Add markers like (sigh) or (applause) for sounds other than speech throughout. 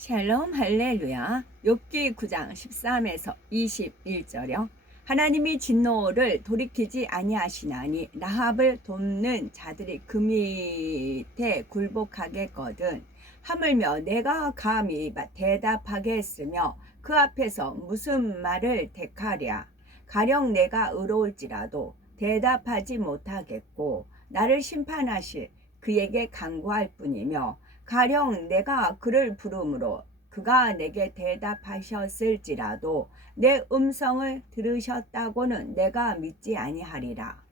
샬롬 할렐루야. 욥기 9장 13에서 21절요. 하나님이 진노를 돌이키지 아니하시나니 라합을 돕는 자들이 그 밑에 굴복하겠거든 하물며 내가 감히 대답하겠으며 그 앞에서 무슨 말을 택하랴? 가령 내가 의로울지라도 대답하지 못하겠고 나를 심판하실 그에게 간구할 뿐이며 가령 내가 그를 부름으로 그가 내게 대답하셨을지라도 내 음성을 들으셨다고는 내가 믿지 아니하리라.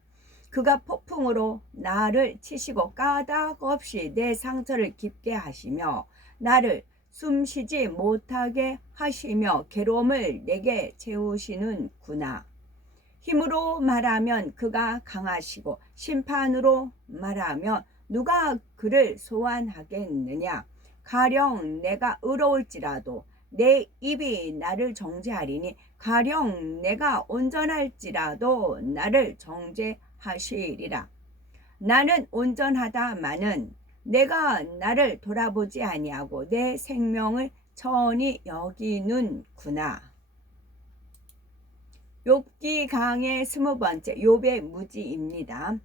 그가 폭풍으로 나를 치시고 까닭 없이 내 상처를 깊게 하시며 나를 숨쉬지 못하게 하시며 괴로움을 내게 채우시는구나. 힘으로 말하면 그가 강하시고 심판으로 말하면 누가 그를 소환하겠느냐? 가령 내가 의로울지라도 내 입이 나를 정죄하리니 가령 내가 온전할지라도 나를 정죄하시리라. 나는 온전하다마는 내가 나를 돌아보지 아니하고 내 생명을 천히 여기는구나. 욥기 강의 스무 번째 욥의 무지입니다.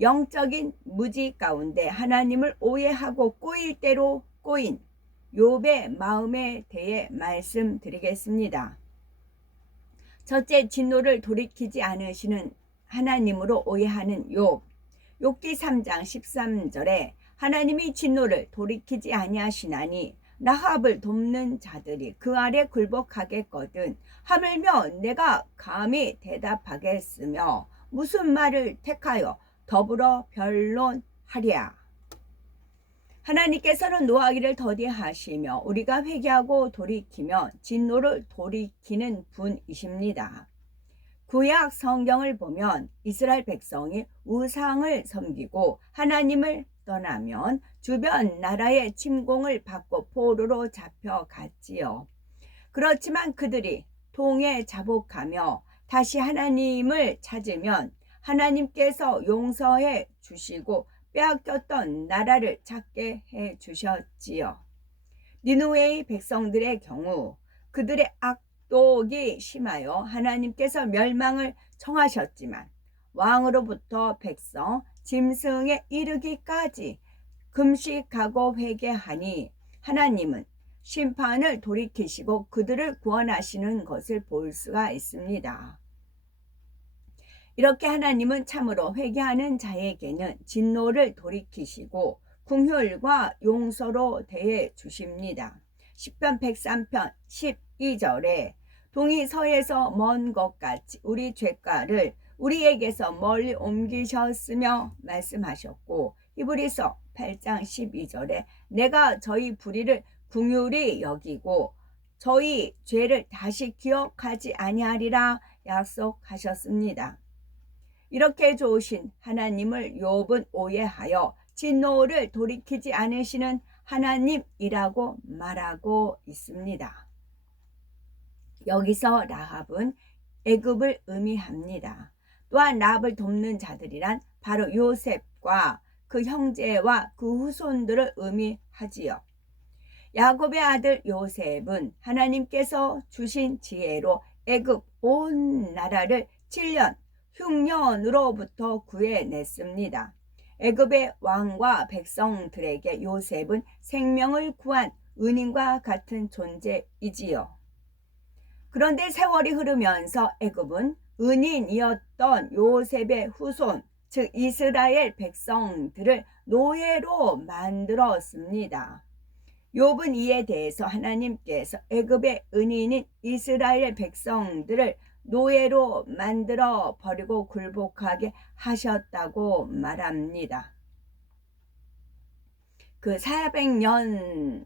영적인 무지 가운데 하나님을 오해하고 꼬일 대로 꼬인 욥의 마음에 대해 말씀드리겠습니다. 첫째 진노를 돌이키지 않으시는 하나님으로 오해하는 욥. 욥기 3장 13절에 하나님이 진노를 돌이키지 아니하시나니 라합을 돕는 자들이 그 아래 굴복하겠거든 하물며 내가 감히 대답하겠으며 무슨 말을 택하여 더불어 변론하랴. 하나님께서는 노하기를 더디하시며 우리가 회개하고 돌이키며 진노를 돌이키는 분이십니다. 구약 성경을 보면 이스라엘 백성이 우상을 섬기고 하나님을 떠나면 주변 나라의 침공을 받고 포로로 잡혀갔지요. 그렇지만 그들이 통에 자복하며 다시 하나님을 찾으면 하나님께서 용서해 주시고 빼앗겼던 나라를 찾게 해 주셨지요. 니누웨의 백성들의 경우 그들의 악독이 심하여 하나님께서 멸망을 청하셨지만 왕으로부터 백성 짐승에 이르기까지 금식하고 회개하니 하나님은 심판을 돌이키시고 그들을 구원하시는 것을 볼 수가 있습니다. 이렇게 하나님은 참으로 회개하는 자에게는 진노를 돌이키시고 궁휼과 용서로 대해 주십니다. 10편 103편 12절에 동이 서에서 먼 것 같이 우리 죄가를 우리에게서 멀리 옮기셨으며 말씀하셨고 히브리서 8장 12절에 내가 저희 불의를 궁휼히 여기고 저희 죄를 다시 기억하지 아니하리라 약속하셨습니다. 이렇게 좋으신 하나님을 욥은 오해하여 진노를 돌이키지 않으시는 하나님이라고 말하고 있습니다. 여기서 라합은 애굽을 의미합니다. 또한 라합을 돕는 자들이란 바로 요셉과 그 형제와 그 후손들을 의미하지요. 야곱의 아들 요셉은 하나님께서 주신 지혜로 애굽 온 나라를 7년 흉년으로부터 구해냈습니다. 애굽의 왕과 백성들에게 요셉은 생명을 구한 은인과 같은 존재이지요. 그런데 세월이 흐르면서 애굽은 은인이었던 요셉의 후손, 즉 이스라엘 백성들을 노예로 만들었습니다. 욥은 이에 대해서 하나님께서 애굽의 은인인 이스라엘 백성들을 노예로 만들어 버리고 굴복하게 하셨다고 말합니다. 그 400년이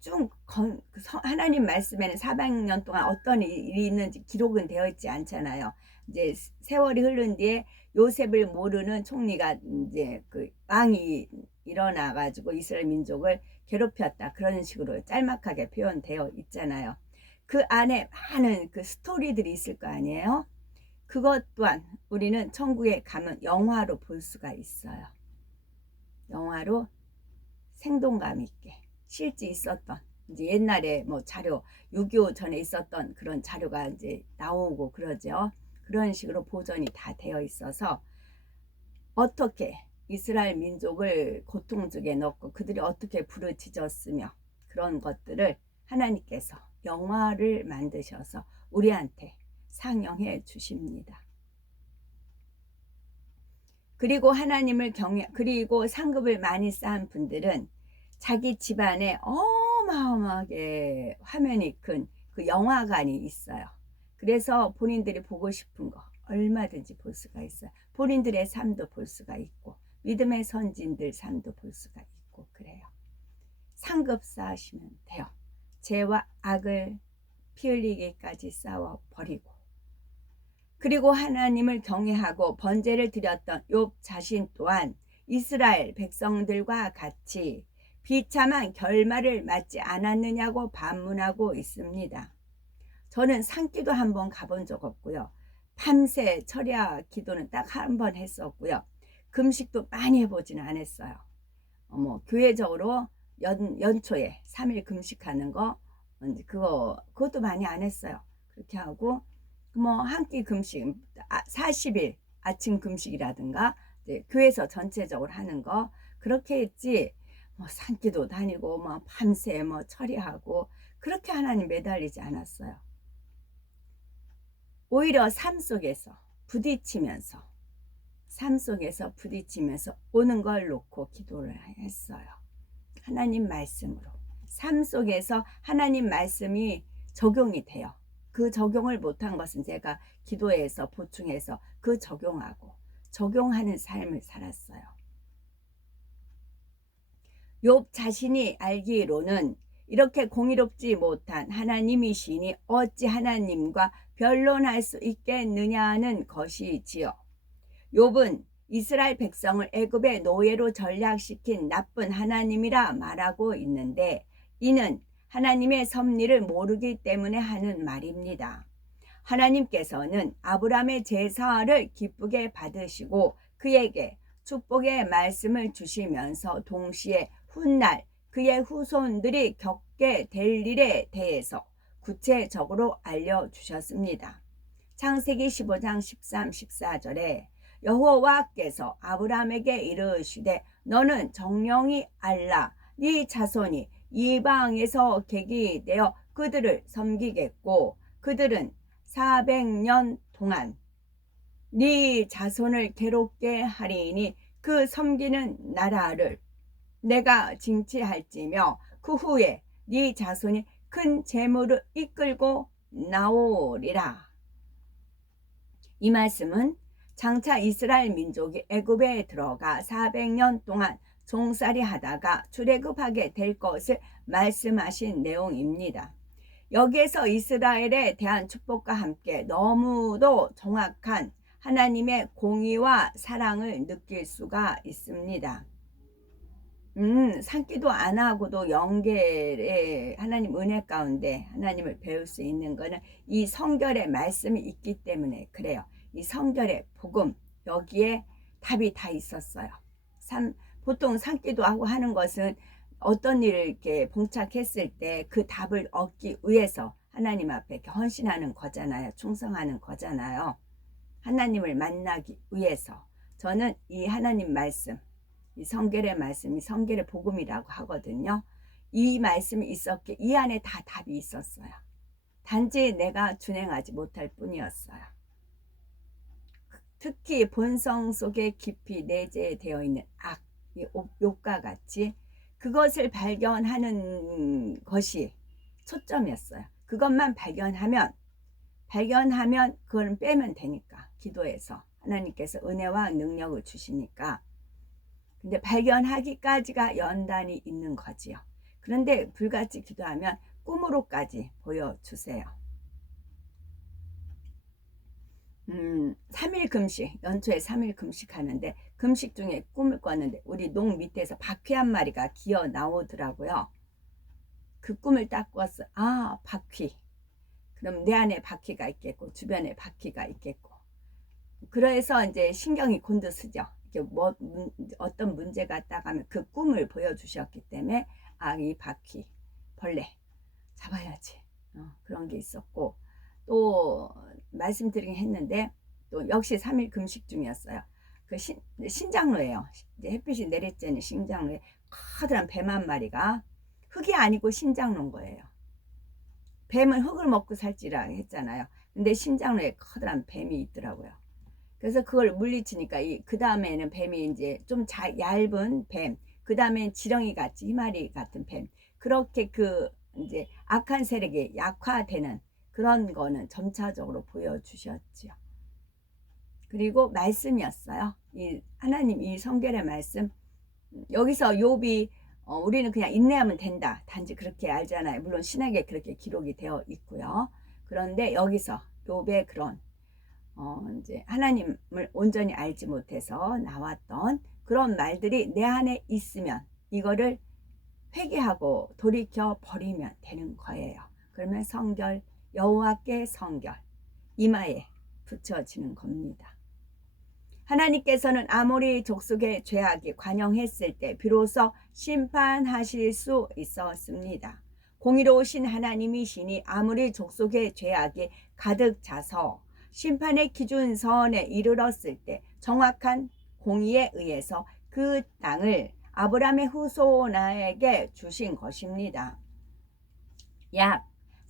쭉그 하나님 말씀에는 400년 동안 어떤 일이 있는지 기록은 되어 있지 않잖아요. 이제 세월이 흐른 뒤에 요셉을 모르는 총리가 이제 그 왕이 일어나 가지고 이스라엘 민족을 괴롭혔다 그런 식으로 짤막하게 표현되어 있잖아요. 그 안에 많은 그 스토리들이 있을 거 아니에요? 그것 또한 우리는 천국에 가면 영화로 볼 수가 있어요. 영화로 생동감 있게 실제 있었던 이제 옛날에 뭐 자료 6.25 전에 있었던 그런 자료가 이제 나오고 그러죠. 그런 식으로 보존이 다 되어 있어서 어떻게 이스라엘 민족을 고통 속에 넣고 그들이 어떻게 부르짖었으며 그런 것들을 하나님께서 영화를 만드셔서 우리한테 상영해 주십니다. 그리고 하나님을 경외 그리고 상급을 많이 쌓은 분들은 자기 집안에 어마어마하게 화면이 큰 그 영화관이 있어요. 그래서 본인들이 보고 싶은 거 얼마든지 볼 수가 있어요. 본인들의 삶도 볼 수가 있고 믿음의 선진들 삶도 볼 수가 있고 그래요. 상급 쌓으시면 돼요. 죄와 악을 피 흘리기까지 싸워 버리고 그리고 하나님을 경외하고 번제를 드렸던 욥 자신 또한 이스라엘 백성들과 같이 비참한 결말을 맞지 않았느냐고 반문하고 있습니다. 저는 산기도 한 번 가본 적 없고요. 밤새 철야 기도는 딱 한 번 했었고요. 금식도 많이 해보지는 않았어요. 어, 뭐 교회적으로 연, 연초에 3일 금식하는 거 그거 그것도 많이 안 했어요. 그렇게 하고 뭐 한 끼 금식 40일 아, 아침 금식이라든가 교회에서 전체적으로 하는 거 그렇게 했지 뭐 산기도 다니고 뭐 밤새 뭐 처리하고 그렇게 하나님 매달리지 않았어요. 오히려 삶 속에서 부딪히면서 삶 속에서 부딪히면서 오는 걸 놓고 기도를 했어요. 하나님 말씀으로 삶 속에서 하나님 말씀이 적용이 돼요. 그 적용을 못한 것은 제가 기도에서 보충해서 그 적용하고 적용하는 삶을 살았어요. 욥 자신이 알기로는 이렇게 공의롭지 못한 하나님이시니 어찌 하나님과 변론할 수 있겠느냐는 것이지요. 욥은 이스라엘 백성을 애굽의 노예로 전략시킨 나쁜 하나님이라 말하고 있는데 이는 하나님의 섭리를 모르기 때문에 하는 말입니다. 하나님께서는 아브라함의 제사를 기쁘게 받으시고 그에게 축복의 말씀을 주시면서 동시에 훗날 그의 후손들이 겪게 될 일에 대해서 구체적으로 알려주셨습니다. 창세기 15장 13, 14절에 여호와께서 아브라함에게 이르시되 너는 정령이 알라 네 자손이 이방에서 객이 되어 그들을 섬기겠고 그들은 400년 동안 네 자손을 괴롭게 하리니 그 섬기는 나라를 내가 징치할지며 그 후에 네 자손이 큰 재물을 이끌고 나오리라. 이 말씀은 장차 이스라엘 민족이 애굽에 들어가 400년 동안 종살이 하다가 출애굽하게 될 것을 말씀하신 내용입니다. 여기에서 이스라엘에 대한 축복과 함께 너무도 정확한 하나님의 공의와 사랑을 느낄 수가 있습니다. 음, 산기도 안 하고도 영계의 하나님 은혜 가운데 하나님을 배울 수 있는 것은 이 성결의 말씀이 있기 때문에 그래요. 이 성결의 복음 여기에 답이 다 있었어요. 산, 보통 산기도 하고 하는 것은 어떤 일을 이렇게 봉착했을 때 그 답을 얻기 위해서 하나님 앞에 헌신하는 거잖아요. 충성하는 거잖아요. 하나님을 만나기 위해서 저는 이 하나님 말씀 이 성결의 말씀이 성결의 복음이라고 하거든요. 이 말씀이 있었기에 이 안에 다 답이 있었어요. 단지 내가 준행하지 못할 뿐이었어요. 특히 본성 속에 깊이 내재되어 있는 악, 욕과 같이 그것을 발견하는 것이 초점이었어요. 그것만 발견하면 발견하면 그걸 빼면 되니까 기도해서 하나님께서 은혜와 능력을 주시니까 근데 발견하기까지가 연단이 있는 거지요. 그런데 불같이 기도하면 꿈으로까지 보여주세요. 음, 3일 금식, 연초에 3일 금식 하는데 금식 중에 꿈을 꿨는데 우리 농 밑에서 바퀴 한 마리가 기어 나오더라고요. 그 꿈을 딱 꿨어. 아, 바퀴. 그럼 내 안에 바퀴가 있겠고 주변에 바퀴가 있겠고. 그래서 이제 신경이 곤두서죠. 뭐 어떤 문제가 딱 하면 그 꿈을 보여주셨기 때문에 아기 바퀴 벌레 잡아야지 어, 그런 게 있었고 또 말씀드리긴 했는데 또 역시 3일 금식 중이었어요. 그 신, 신장로예요. 이제 햇빛이 내렸더니 신장로에 커다란 뱀 한 마리가 흙이 아니고 신장로인 거예요. 뱀은 흙을 먹고 살지라 했잖아요. 근데 신장로에 커다란 뱀이 있더라고요. 그래서 그걸 물리치니까 이그 다음에는 뱀이 이제 좀 자, 얇은 뱀, 그 다음엔 지렁이 같이 희마리 같은 뱀 그렇게 그 이제 악한 세력이 약화되는 그런 거는 점차적으로 보여주셨지요. 그리고 말씀이었어요. 이 하나님 이 성결의 말씀 여기서 욥이 어, 우리는 그냥 인내하면 된다. 단지 그렇게 알잖아요. 물론 신학에 그렇게 기록이 되어 있고요. 그런데 여기서 욥의 그런 어, 이제 하나님을 온전히 알지 못해서 나왔던 그런 말들이 내 안에 있으면 이거를 회개하고 돌이켜 버리면 되는 거예요. 그러면 성결 여호와께 성결 이마에 붙여지는 겁니다. 하나님께서는 아모리 족속의 죄악이 관영했을 때 비로소 심판하실 수 있었습니다. 공의로우신 하나님이시니 아무리 족속의 죄악이 가득 차서 심판의 기준선에 이르렀을 때 정확한 공의에 의해서 그 땅을 아브라함의 후손에게 주신 것입니다. 약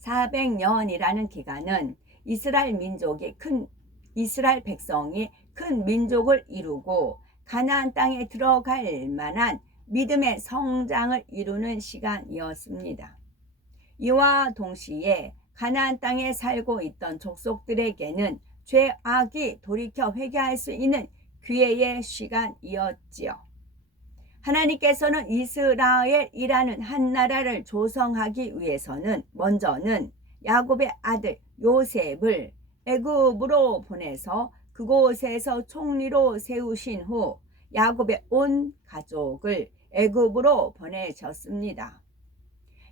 400년이라는 기간은 이스라엘 민족이 큰 이스라엘 백성이 큰 민족을 이루고 가나안 땅에 들어갈 만한 믿음의 성장을 이루는 시간이었습니다. 이와 동시에 가나안 땅에 살고 있던 족속들에게는 죄악이 돌이켜 회개할 수 있는 기회의 시간이었지요. 하나님께서는 이스라엘이라는 한 나라를 조성하기 위해서는 먼저는 야곱의 아들 요셉을 애굽으로 보내서 그곳에서 총리로 세우신 후 야곱의 온 가족을 애굽으로 보내셨습니다.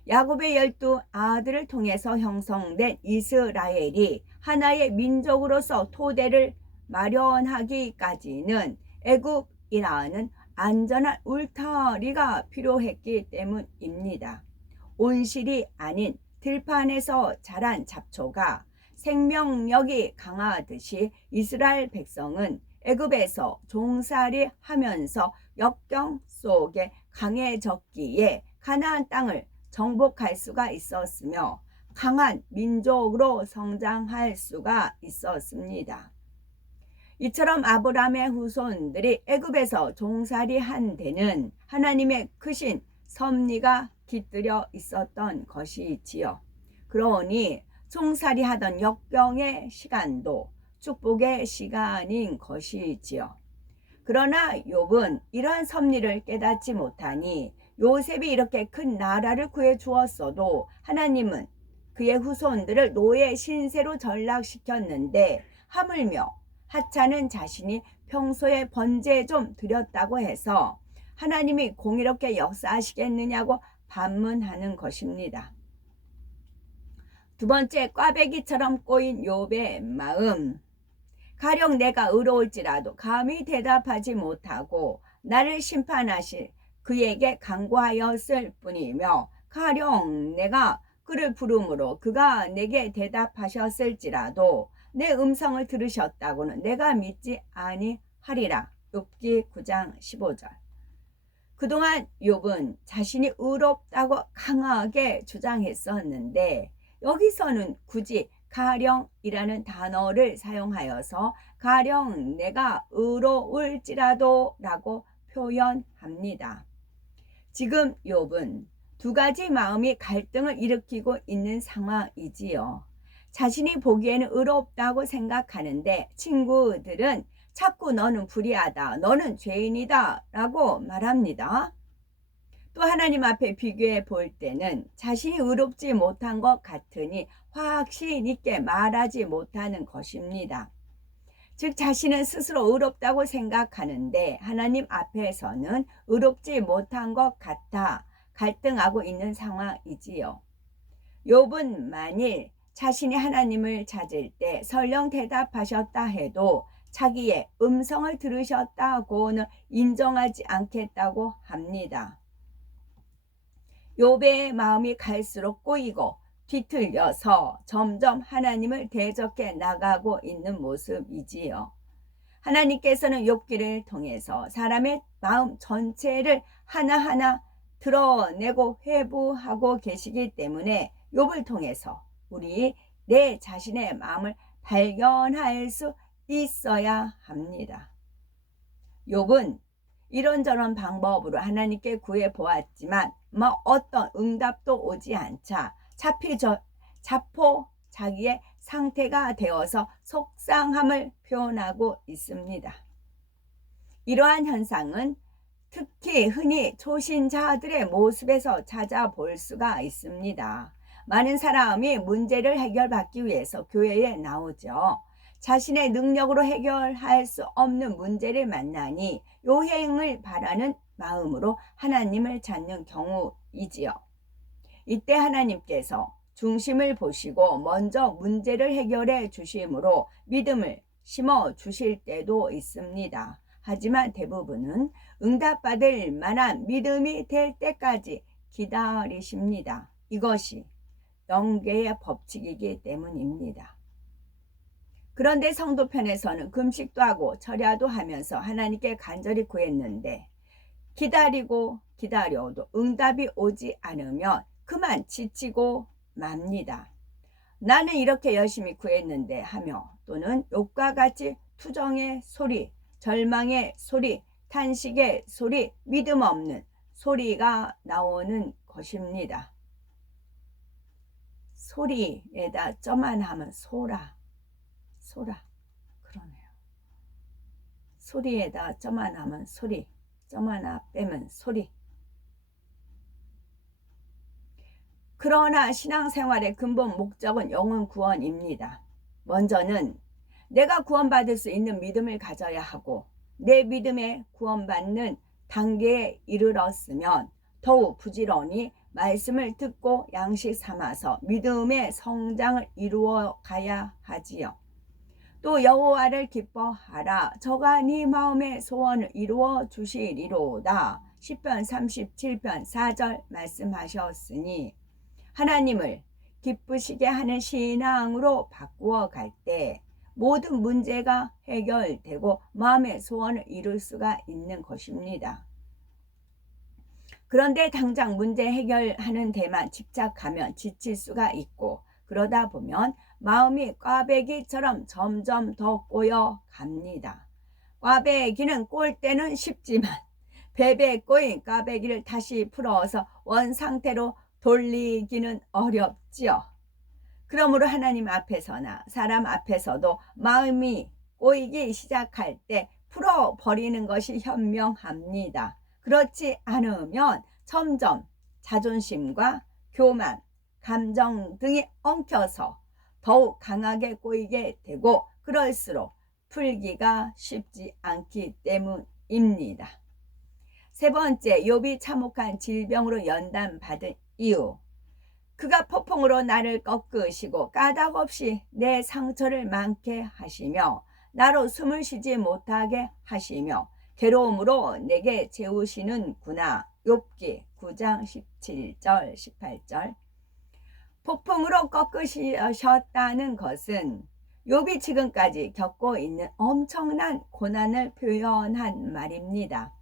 야곱의 열두 아들을 통해서 형성된 이스라엘이 하나의 민족으로서 토대를 마련하기까지는 애굽이라는 안전한 울타리가 필요했기 때문입니다. 온실이 아닌 들판에서 자란 잡초가 생명력이 강하듯이 이스라엘 백성은 애굽에서 종살이 하면서 역경 속에 강해졌기에 가나안 땅을 정복할 수가 있었으며 강한 민족으로 성장할 수가 있었습니다. 이처럼 아브라함의 후손들이 애굽에서 종살이 한 데는 하나님의 크신 섭리가 깃들여 있었던 것이지요. 그러니 총살이 하던 역경의 시간도 축복의 시간인 것이지요. 그러나 욥은 이러한 섭리를 깨닫지 못하니 요셉이 이렇게 큰 나라를 구해 주었어도 하나님은 그의 후손들을 노예 신세로 전락시켰는데 하물며 하찮은 자신이 평소에 번제 좀 드렸다고 해서 하나님이 공의롭게 역사하시겠느냐고 반문하는 것입니다. 두 번째 꽈배기처럼 꼬인 욥의 마음 가령 내가 의로울지라도 감히 대답하지 못하고 나를 심판하실 그에게 강구하였을 뿐이며 가령 내가 그를 부름으로 그가 내게 대답하셨을지라도 내 음성을 들으셨다고는 내가 믿지 아니하리라. 욥기 9장 15절. 그동안 욥은 자신이 의롭다고 강하게 주장했었는데 여기서는 굳이 가령이라는 단어를 사용하여서 가령 내가 의로울지라도 라고 표현합니다. 지금 욥은 두 가지 마음이 갈등을 일으키고 있는 상황이지요. 자신이 보기에는 의롭다고 생각하는데 친구들은 자꾸 너는 불의하다, 너는 죄인이다 라고 말합니다. 또 하나님 앞에 비교해 볼 때는 자신이 의롭지 못한 것 같으니 확신 있게 말하지 못하는 것입니다. 즉 자신은 스스로 의롭다고 생각하는데 하나님 앞에서는 의롭지 못한 것 같아 갈등하고 있는 상황이지요. 욥은 만일 자신이 하나님을 찾을 때 설령 대답하셨다 해도 자기의 음성을 들으셨다고는 인정하지 않겠다고 합니다. 욥의 마음이 갈수록 꼬이고 뒤틀려서 점점 하나님을 대적해 나가고 있는 모습이지요. 하나님께서는 욥기를 통해서 사람의 마음 전체를 하나하나 드러내고 회부하고 계시기 때문에 욥을 통해서 우리 내 자신의 마음을 발견할 수 있어야 합니다. 욥은 이런저런 방법으로 하나님께 구해 보았지만 뭐 어떤 응답도 오지 않자 자피 저, 자포 자기의 상태가 되어서 속상함을 표현하고 있습니다. 이러한 현상은 특히 흔히 초신자들의 모습에서 찾아볼 수가 있습니다. 많은 사람이 문제를 해결받기 위해서 교회에 나오죠. 자신의 능력으로 해결할 수 없는 문제를 만나니 요행을 바라는 마음으로 하나님을 찾는 경우이지요. 이때 하나님께서 중심을 보시고 먼저 문제를 해결해 주심으로 믿음을 심어 주실 때도 있습니다. 하지만 대부분은 응답받을 만한 믿음이 될 때까지 기다리십니다. 이것이 영계의 법칙이기 때문입니다. 그런데 성도편에서는 금식도 하고 철야도 하면서 하나님께 간절히 구했는데 기다리고 기다려도 응답이 오지 않으면 그만 지치고 맙니다. 나는 이렇게 열심히 구했는데 하며 또는 욕과 같이 투정의 소리, 절망의 소리, 탄식의 소리, 믿음 없는 소리가 나오는 것입니다. 소리에다 점만 하면 소라, 소라. 그러네요. 소리에다 점만 하면 소리, 점 하나 빼면 소리. 그러나 신앙생활의 근본 목적은 영혼 구원입니다. 먼저는 내가 구원받을 수 있는 믿음을 가져야 하고 내 믿음에 구원받는 단계에 이르렀으면 더욱 부지런히 말씀을 듣고 양식 삼아서 믿음의 성장을 이루어 가야 하지요. 또 여호와를 기뻐하라 저가 네 마음의 소원을 이루어 주시리로다. 10편 37편 4절 말씀하셨으니 하나님을 기쁘시게 하는 신앙으로 바꾸어 갈 때 모든 문제가 해결되고 마음의 소원을 이룰 수가 있는 것입니다. 그런데 당장 문제 해결하는 데만 집착하면 지칠 수가 있고 그러다 보면 마음이 꽈배기처럼 점점 더 꼬여 갑니다. 꽈배기는 꼴 때는 쉽지만 (laughs) 배배 꼬인 꽈배기를 다시 풀어서 원 상태로 돌리기는 어렵지요. 그러므로 하나님 앞에서나 사람 앞에서도 마음이 꼬이기 시작할 때 풀어버리는 것이 현명합니다. 그렇지 않으면 점점 자존심과 교만, 감정 등이 엉켜서 더욱 강하게 꼬이게 되고 그럴수록 풀기가 쉽지 않기 때문입니다. 세 번째, 욥이 참혹한 질병으로 연단받은 이유. 그가 폭풍으로 나를 꺾으시고 까닭 없이 내 상처를 많게 하시며 나로 숨을 쉬지 못하게 하시며 괴로움으로 내게 재우시는구나. 욥기 9장 17절 18절 폭풍으로 꺾으셨다는 것은 욥이 지금까지 겪고 있는 엄청난 고난을 표현한 말입니다.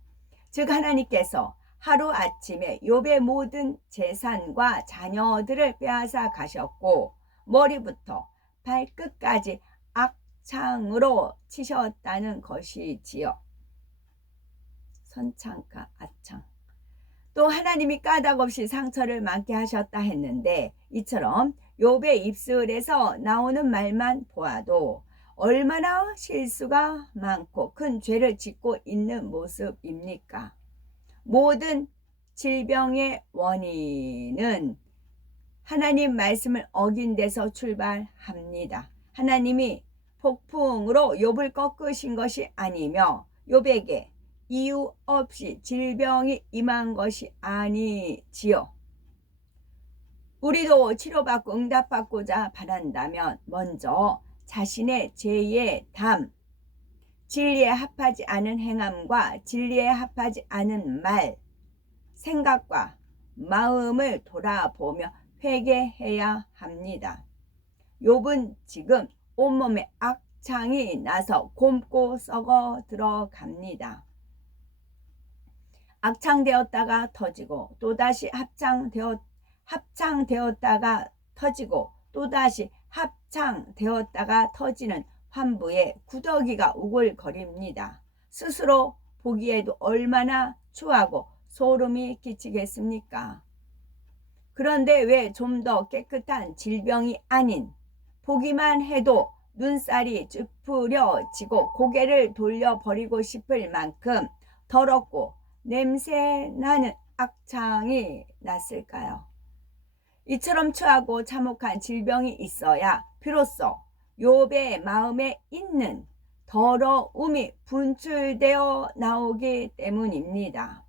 즉 하나님께서 하루아침에 욥의 모든 재산과 자녀들을 빼앗아 가셨고 머리부터 발끝까지 악창으로 치셨다는 것이지요. 선창가 아창. 또 하나님이 까닭없이 상처를 많게 하셨다 했는데 이처럼 욥의 입술에서 나오는 말만 보아도 얼마나 실수가 많고 큰 죄를 짓고 있는 모습입니까? 모든 질병의 원인은 하나님 말씀을 어긴 데서 출발합니다. 하나님이 폭풍으로 욥을 꺾으신 것이 아니며 욥에게 이유 없이 질병이 임한 것이 아니지요. 우리도 치료받고 응답받고자 바란다면 먼저 자신의 죄의 담, 진리에 합하지 않은 행함과 진리에 합하지 않은 말, 생각과 마음을 돌아보며 회개해야 합니다. 욥은 지금 온몸에 악창이 나서 곰고 썩어 들어갑니다. 악창되었다가 터지고 또다시 합창되었 합창되었다가 터지고 또다시 합창되었다가 터지는 환부에 구더기가 우글거립니다. 스스로 보기에도 얼마나 추하고 소름이 끼치겠습니까? 그런데 왜 좀 더 깨끗한 질병이 아닌 보기만 해도 눈살이 찌푸려지고 고개를 돌려버리고 싶을 만큼 더럽고 냄새 나는 악창이 났을까요? 이처럼 추하고 참혹한 질병이 있어야 비로소 욥의 마음에 있는 더러움이 분출되어 나오기 때문입니다.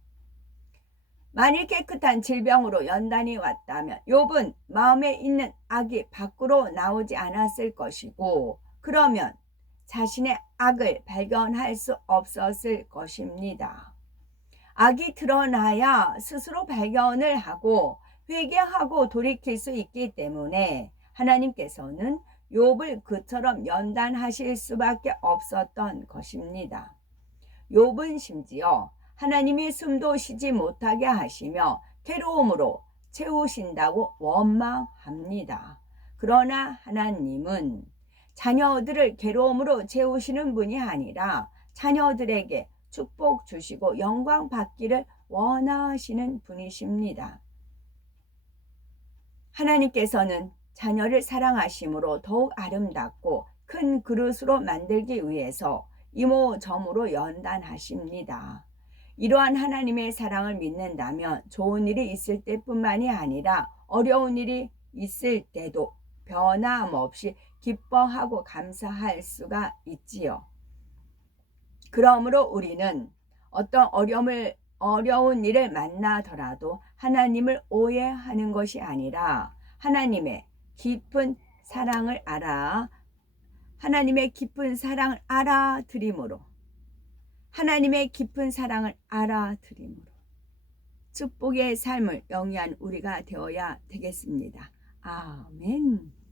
만일 깨끗한 질병으로 연단이 왔다면 욥은 마음에 있는 악이 밖으로 나오지 않았을 것이고 그러면 자신의 악을 발견할 수 없었을 것입니다. 악이 드러나야 스스로 발견을 하고 회개하고 돌이킬 수 있기 때문에 하나님께서는 욥을 그처럼 연단하실 수밖에 없었던 것입니다. 욥은 심지어 하나님이 숨도 쉬지 못하게 하시며 괴로움으로 채우신다고 원망합니다. 그러나 하나님은 자녀들을 괴로움으로 채우시는 분이 아니라 자녀들에게 축복 주시고 영광 받기를 원하시는 분이십니다. 하나님께서는 자녀를 사랑하심으로 더욱 아름답고 큰 그릇으로 만들기 위해서 이모저모로 연단하십니다. 이러한 하나님의 사랑을 믿는다면 좋은 일이 있을 때뿐만이 아니라 어려운 일이 있을 때도 변함없이 기뻐하고 감사할 수가 있지요. 그러므로 우리는 어떤 어려움을 어려운 일을 만나더라도 하나님을 오해하는 것이 아니라 하나님의 깊은 사랑을 알아 하나님의 깊은 사랑을 알아들임으로 하나님의 깊은 사랑을 알아들임으로 축복의 삶을 영위한 우리가 되어야 되겠습니다. 아멘.